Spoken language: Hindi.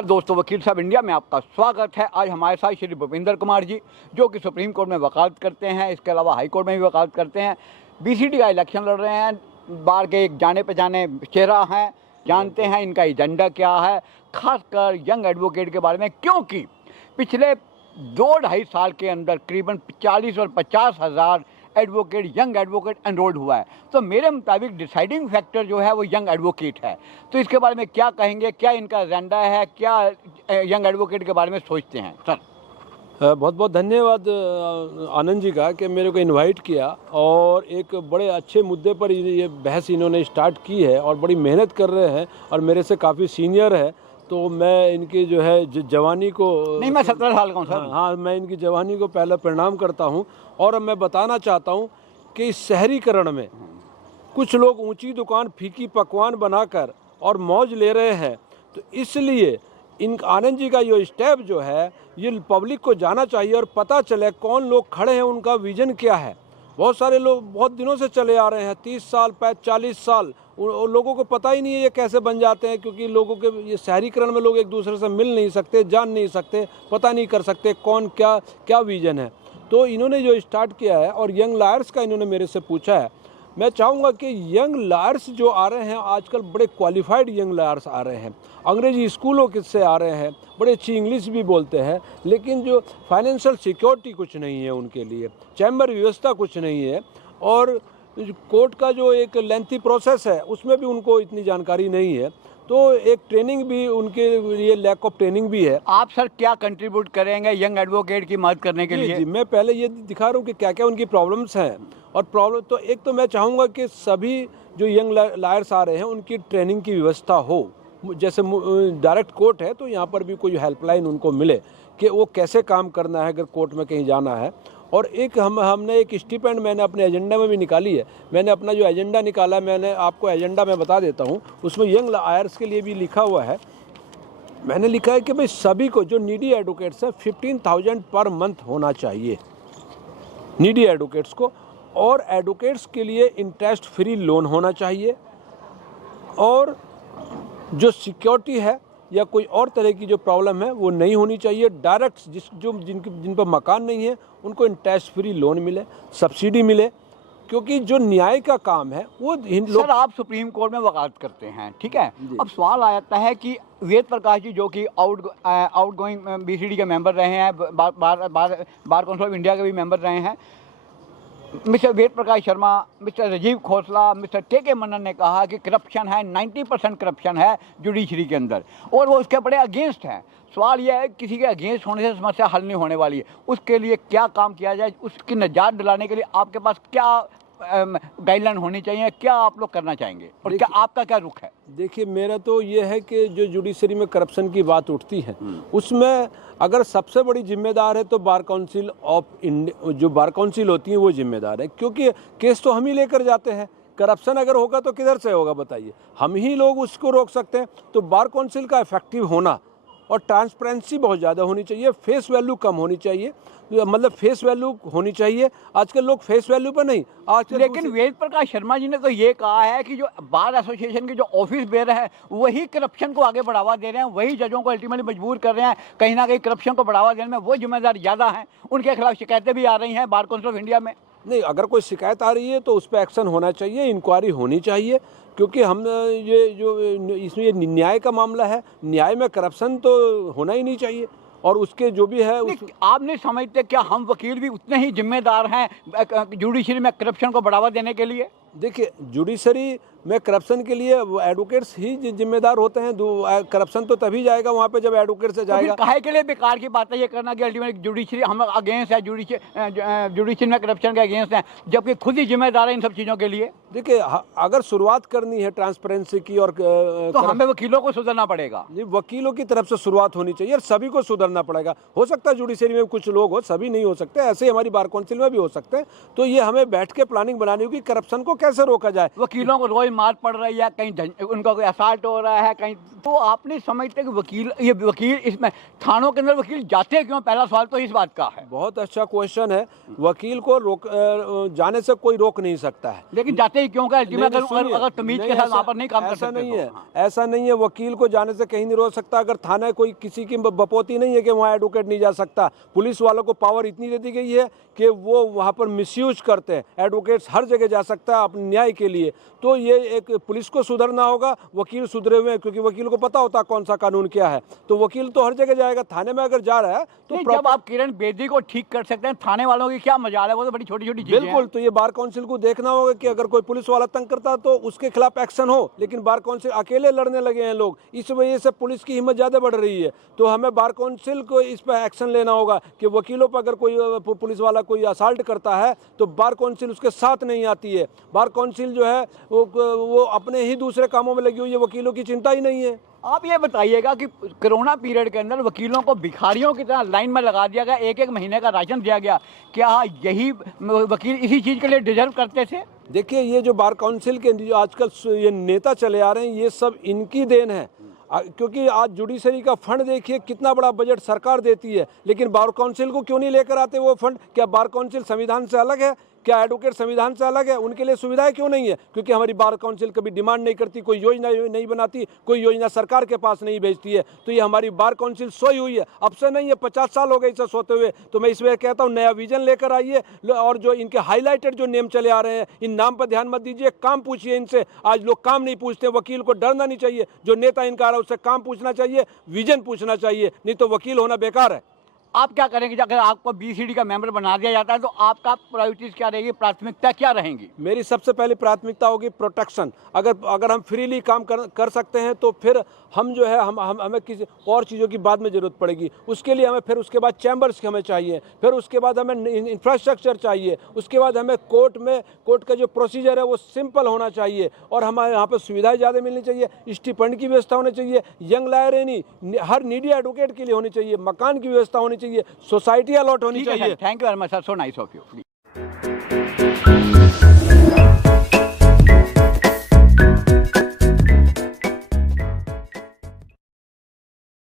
नमस्कार दोस्तों, वकील साहब इंडिया में आपका स्वागत है। आज हमारे साथ श्री भूपिंदर कुमार जी, जो कि सुप्रीम कोर्ट में वकालत करते हैं, इसके अलावा हाई कोर्ट में भी वकालत करते हैं। बीसीडी का इलेक्शन लड़ रहे हैं, बार के एक जाने पहचाने चेहरा हैं। जानते हैं इनका एजेंडा क्या है, खासकर यंग एडवोकेट के बारे में, क्योंकि पिछले 2-2.5 साल के अंदर करीबन 40 और 50 हज़ार एडवोकेट, यंग एडवोकेट एनरोल्ड हुआ है। तो मेरे मुताबिक डिसाइडिंग फैक्टर जो है वो यंग एडवोकेट है। तो इसके बारे में क्या कहेंगे, क्या इनका एजेंडा है, क्या यंग एडवोकेट के बारे में सोचते हैं सर? बहुत बहुत धन्यवाद आनंद जी का कि मेरे को इनवाइट किया और एक बड़े अच्छे मुद्दे पर ये बहस इन्होंने स्टार्ट की है और बड़ी मेहनत कर रहे हैं और मेरे से काफ़ी सीनियर है। तो मैं इनकी जो है जवानी को नहीं, मैं 17 साल का हूँ सर। हाँ, मैं इनकी जवानी को पहले प्रणाम करता हूँ। और मैं बताना चाहता हूँ कि इस शहरीकरण में कुछ लोग ऊंची दुकान फीकी पकवान बनाकर और मौज ले रहे हैं। तो इसलिए इन आनंद जी का ये स्टेप जो है ये पब्लिक को जाना चाहिए और पता चले कौन लोग खड़े हैं, उनका विजन क्या है। बहुत सारे लोग बहुत दिनों से चले आ रहे हैं, 30 साल 40 साल, उन लोगों को पता ही नहीं है ये कैसे बन जाते हैं, क्योंकि लोगों के ये शहरीकरण में लोग एक दूसरे से मिल नहीं सकते, जान नहीं सकते, पता नहीं कर सकते कौन क्या क्या विजन है। तो इन्होंने जो स्टार्ट किया है और यंग लॉयर्स का इन्होंने मेरे से पूछा है, मैं चाहूँगा कि यंग लॉयर्स जो आ रहे हैं आजकल, बड़े क्वालिफाइड यंग लॉयर्स आ रहे हैं, अंग्रेजी स्कूलों से आ रहे हैं, बड़े अच्छी इंग्लिश भी बोलते हैं, लेकिन जो फाइनेंशियल सिक्योरिटी कुछ नहीं है उनके लिए, चैम्बर व्यवस्था कुछ नहीं है, और कोर्ट का जो एक लेंथी प्रोसेस है उसमें भी उनको इतनी जानकारी नहीं है। तो एक ट्रेनिंग भी उनके लिए लैक ऑफ ट्रेनिंग भी है। आप सर क्या कंट्रीब्यूट करेंगे यंग एडवोकेट की मदद करने के लिए? जी, मैं पहले ये दिखा रहा हूँ कि क्या क्या उनकी प्रॉब्लम्स हैं। और प्रॉब्लम तो एक तो मैं चाहूँगा कि सभी जो यंग लॉयर्स आ रहे हैं उनकी ट्रेनिंग की व्यवस्था हो। जैसे डायरेक्ट कोर्ट है तो यहाँ पर भी कोई हेल्पलाइन उनको मिले कि वो कैसे काम करना है अगर कोर्ट में कहीं जाना है। और एक हमने एक स्टिपेंड मैंने अपने एजेंडा में भी निकाली है। मैंने अपना जो एजेंडा निकाला, मैंने आपको एजेंडा मैं बता देता हूँ, उसमें यंग लॉयर्स के लिए भी लिखा हुआ है। मैंने लिखा है कि भाई सभी को जो नीडी एडवोकेट्स हैं 15,000 पर मंथ होना चाहिए नीडी एडवोकेट्स को, और एडवोकेट्स के लिए इंटरेस्ट फ्री लोन होना चाहिए, और जो सिक्योरिटी है या कोई और तरह की जो प्रॉब्लम है वो नहीं होनी चाहिए। डायरेक्ट जिन पर मकान नहीं है उनको इंटरेस्ट फ्री लोन मिले, सब्सिडी मिले, क्योंकि जो न्याय का काम है वो लोग। सर, आप सुप्रीम कोर्ट में वकालत करते हैं, ठीक है? अब सवाल आ जाता है कि वेद प्रकाश जी, जो कि आउट गोइंग बीसीडी के मेंबर रहे हैं, बार काउंसिल ऑफ इंडिया के भी मेंबर रहे हैं, mister Ved Prakash Sharma, mister Rajiv Khosla, mister के मनन ने कहा कि करप्शन है, 90% करप्शन है जुडिशरी के अंदर, और वो उसके बड़े अगेंस्ट हैं। सवाल यह है, किसी के अगेंस्ट होने से समस्या हल नहीं होने वाली है। उसके लिए क्या काम किया जाए, उसकी निजात दिलाने के लिए आपके पास क्या गाइडलाइन होनी चाहिए, क्या आप लोग करना चाहेंगे, और क्या आपका क्या रुख है? देखिए, मेरा तो ये है कि जो जुडिशरी में करप्शन की बात उठती है उसमें अगर सबसे बड़ी जिम्मेदार है तो बार काउंसिल ऑफ इंडिया, जो बार काउंसिल होती है वो जिम्मेदार है, क्योंकि केस तो हम ही लेकर जाते हैं। करप्शन अगर होगा तो किधर से होगा बताइए? हम ही लोग उसको रोक सकते हैं। तो बार काउंसिल का इफेक्टिव होना और ट्रांसपेरेंसी बहुत ज़्यादा होनी चाहिए, फेस वैल्यू कम होनी चाहिए, मतलब फेस वैल्यू होनी चाहिए। आजकल लोग फेस वैल्यू पर नहीं, आजकल लेकिन वेद प्रकाश शर्मा जी ने तो ये कहा है कि जो बार एसोसिएशन के जो ऑफिस बेयर हैं वही करप्शन को आगे बढ़ावा दे रहे हैं, वही जजों को अल्टीमेटली मजबूर कर रहे हैं, कहीं ना कहीं करप्शन को बढ़ावा देने में वो जिम्मेदार ज़्यादा हैं। उनके खिलाफ शिकायतें भी आ रही हैं बार काउंसिल ऑफ इंडिया में। नहीं, अगर कोई शिकायत आ रही है तो उस पर एक्शन होना चाहिए, इंक्वायरी होनी चाहिए, क्योंकि हम ये जो इसमें ये न्याय का मामला है, न्याय में करप्शन तो होना ही नहीं चाहिए। और उसके जो भी है आप नहीं समझते क्या हम वकील भी उतने ही जिम्मेदार हैं जुडिशरी में करप्शन को बढ़ावा देने के लिए? देखिए, जुडिशरी में करप्शन के लिए एडवोकेट्स ही जिम्मेदार होते हैं। करप्शन तो तभी जाएगा वहाँ पे जब एडवोकेट से जाएगा। तो काहे के लिए बेकार की बात है ये करना कि अल्टीमेट जुडिशरी हम अगेंस्ट है, जुडिशरी में करप्शन के अगेंस्ट है, जबकि खुद ही जिम्मेदार है इन सब चीज़ों के लिए। देखिए, अगर शुरुआत करनी है ट्रांसपेरेंसी की और तो हमें वकीलों को सुधरना पड़ेगा। वकीलों की तरफ से शुरुआत होनी चाहिए और सभी को सुधरना पड़ेगा। हो सकता है जुडिशरी में कुछ लोग हो, सभी नहीं हो सकते, ऐसे ही हमारी बार काउंसिल में भी हो सकते हैं। तो ये हमें बैठ के प्लानिंग बनानी होगी, करप्शन को कैसे रोका जाए। वकीलों को रोज कोई मार पड़ रही है, कहीं उनका कोई असाल्ट हो रहा है कहीं, तो आपने समझते कि ये वकील इसमें थानों के अंदर वकील जाते क्यों? पहला सवाल तो इस बात का है। बहुत अच्छा क्वेश्चन है। वकील को जाने से कोई रोक नहीं सकता है, लेकिन जाते ही क्यों? अगर तमीज के साथ वहाँ पर नहीं काम कर ऐसा सकते नहीं तो, है। हाँ। ऐसा नहीं है, वकील को जाने से कहीं नहीं रोक सकता। अगर थाना कोई किसी की बपोती नहीं है कि वहाँ एडवोकेट नहीं जा सकता। पुलिस वालों को पावर इतनी दे दी गई है कि वो वहाँ पर मिसयूज करते हैं। एडवोकेट्स हर जगह जा सकता है अपने न्याय के लिए। तो ये एक पुलिस को सुधरना होगा, वकील सुधरे हुए हैं क्योंकि वकील को पता होता है कौन सा कानून क्या है, तो वकील तो हर जगह जाएगा। थाने में अगर जा रहा है तो जब आप किरण बेदी को ठीक कर सकते हैं, थाने वालों की क्या मजाल है? वो तो बड़ी छोटी छोटी चीजें हैं। बिल्कुल, तो ये बार काउंसिल को देखना होगा कि अगर कोई पुलिस वाला तंग करता है तो उसके खिलाफ एक्शन हो। लेकिन बार काउंसिल अकेले लड़ने लगे हैं लोग, इस वजह से पुलिस की हिम्मत ज़्यादा बढ़ रही है। तो हमें बार काउंसिल को इस पर एक्शन लेना होगा कि वकीलों पर अगर कोई पुलिस वाला कोई असाल्ट करता है तो बार काउंसिल उसके साथ नहीं आती है। बार काउंसिल जो है वो अपने ही दूसरे कामों में लगी हुई है, वकीलों की चिंता ही नहीं है। आप ये बताइएगा कि कोरोना पीरियड के अंदर वकीलों को भिखारियों की तरह लाइन में लगा दिया गया, एक एक महीने का राशन दिया गया, क्या यही वकील इसी चीज़ के लिए डिजर्व करते थे? देखिए, ये जो बार काउंसिल के जो आजकल ये नेता चले आ रहे हैं, ये सब इनकी देन है। क्योंकि आज जुडिशरी का फंड देखिए कितना बड़ा बजट सरकार देती है, लेकिन बार काउंसिल को क्यों नहीं लेकर आते वो फंड? क्या बार काउंसिल संविधान से अलग है? क्या एडवोकेट संविधान से अलग है? उनके लिए सुविधाएं क्यों नहीं है? क्योंकि हमारी बार काउंसिल कभी डिमांड नहीं करती, कोई योजना नहीं बनाती, कोई योजना सरकार के पास नहीं भेजती है। तो ये हमारी बार काउंसिल सोई हुई है, अब से नहीं है, 50 साल हो गए इसे सोते हुए। तो मैं इसमें कहता हूँ नया विजन लेकर आइए, और जो इनके हाईलाइटेड जो नेम चले आ रहे हैं, इन नाम पर ध्यान मत दीजिए, काम पूछिए इनसे। आज लोग काम नहीं पूछते, वकील को डरना नहीं चाहिए। जो नेता इनका आ रहा है उससे काम पूछना चाहिए, विजन पूछना चाहिए, नहीं तो वकील होना बेकार है। आप क्या करेंगे अगर आपको बीसीडी का मेंबर बना दिया जाता है? तो आपका प्रायोरिटीज क्या रहेगी, प्राथमिकता क्या रहेंगी? मेरी सबसे पहली प्राथमिकता होगी प्रोटेक्शन। अगर हम फ्रीली काम कर सकते हैं तो फिर हम जो है हमें किसी और चीज़ों की बाद में ज़रूरत पड़ेगी। उसके लिए हमें फिर उसके बाद चैम्बर्स हमें चाहिए, फिर उसके बाद हमें इंफ्रास्ट्रक्चर चाहिए, उसके बाद हमें कोर्ट का जो प्रोसीजर है वो सिंपल होना चाहिए, और हमारे यहाँ पर सुविधाएं ज़्यादा मिलनी चाहिए। स्टिपेंड की व्यवस्था होनी चाहिए, यंग लायर हर नीडी एडवोकेट के लिए होनी चाहिए, मकान की व्यवस्था होनी चाहिए, सोसाइटी अलॉट होनी चाहिए। Thank you very much sir, so nice of you.